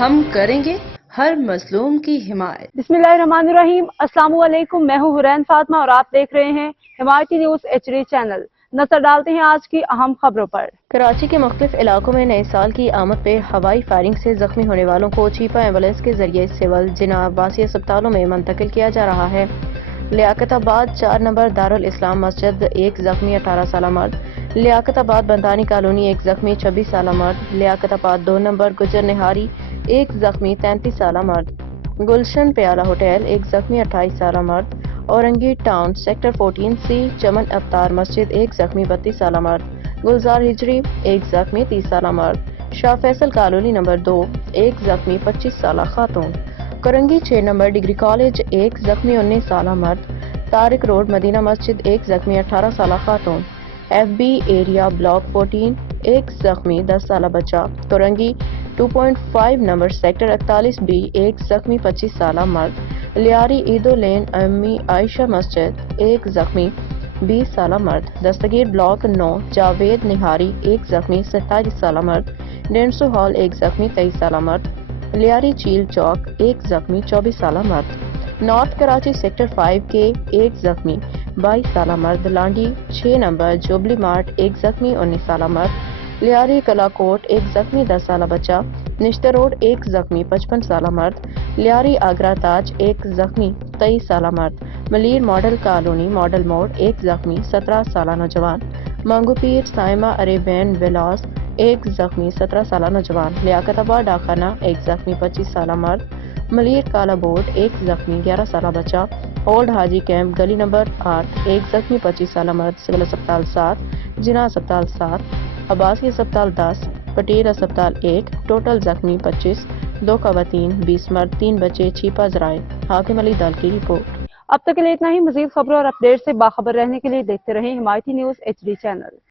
ہم کریں گے ہر مظلوم کی حمایت۔ بسم اللہ الرحمن الرحیم۔ السلام علیکم، میں ہوں حرین فاطمہ اور آپ دیکھ رہے ہیں حمایتی نیوز HD چینل۔ نظر ڈالتے ہیں آج کی اہم خبروں پر۔ کراچی کے مختلف علاقوں میں نئے سال کی آمد پہ ہوائی فائرنگ سے زخمی ہونے والوں کو چیپا ایمبولینس کے ذریعے سول جناح عباسی اسپتالوں میں منتقل کیا جا رہا ہے۔ لیاقت آباد 4 نمبر دارالاسلام مسجد ایک زخمی 18 سالہ مرد، لیاقت آباد بندانی کالونی ایک زخمی 26 سالہ مرد، لیاقت آباد 2 نمبر گجر نہاری ایک زخمی 33 سالہ مرد، گلشن پیالہ ہوٹل ایک زخمی 28 سالہ مرد، اورنگی ٹاؤن سیکٹر 14C چمن افطار مسجد ایک زخمی 32 سالہ مرد، گلزار ہجری ایک زخمی 30 سالہ مرد، شاہ فیصل کالونی نمبر 2 ایک زخمی 25 سالہ خاتون، کرنگی 6 نمبر ڈگری کالج ایک زخمی 19 سالہ مرد، طارق روڈ مدینہ مسجد ایک زخمی 18 سالہ خاتون، FB ایریا بلاک 14 ایک زخمی 10 سالہ بچہ، کرنگی 2.5 نمبر سیکٹر 41B ایک زخمی 25 سالہ مرد، لیاری عیدو لین امی عائشہ مسجد ایک زخمی 20 سالہ مرد، دستگیر بلاک 9 جاوید نہاری ایک زخمی 27 سالہ مرد، ڈینسو ہال ایک زخمی 23 سالہ مرد، لیاری چیل چوک ایک زخمی 24 سالہ مرد، نارتھ کراچی سیکٹر 5 کے ایک زخمی 22 سالہ مرد، لانڈی 6 نمبر جوبلی مارٹ ایک زخمی 19 سالہ مرد، لیاری کلا کوٹ ایک زخمی 10 سالہ بچہ، نشتر روڈ ایک زخمی 55 سالہ مرد، لیاری آگرہ تاج ایک زخمی 23 سالہ مرد، ملیر ماڈل کالونی ماڈل موڑ ایک زخمی 17 سالہ نوجوان، مانگو پیر سائمہ اریبین ولاس ایک زخمی 17 سالہ نوجوان، لیاقت آباد ڈاکخانہ ایک زخمی 25 سالہ مرد، ملیر کالا بورڈ ایک زخمی 11 سالہ بچہ، اولڈ حاجی کیمپ گلی نمبر 8 ایک زخمی 25 سالہ مرد، سول اسپتال 7 جناح اسپتال 7 عباسی اسپتال 10 پٹیل اسپتال 1 ٹوٹل زخمی 25 2 خواتین 20 مرد 3 بچے، چیپا ذرائع حاکم علی دل کی رپورٹ۔ اب تک کے لیے اتنا ہی۔ مزید خبروں اور اپڈیٹ سے باخبر رہنے کے لیے دیکھتے رہیں حمایتی نیوز HD چینل۔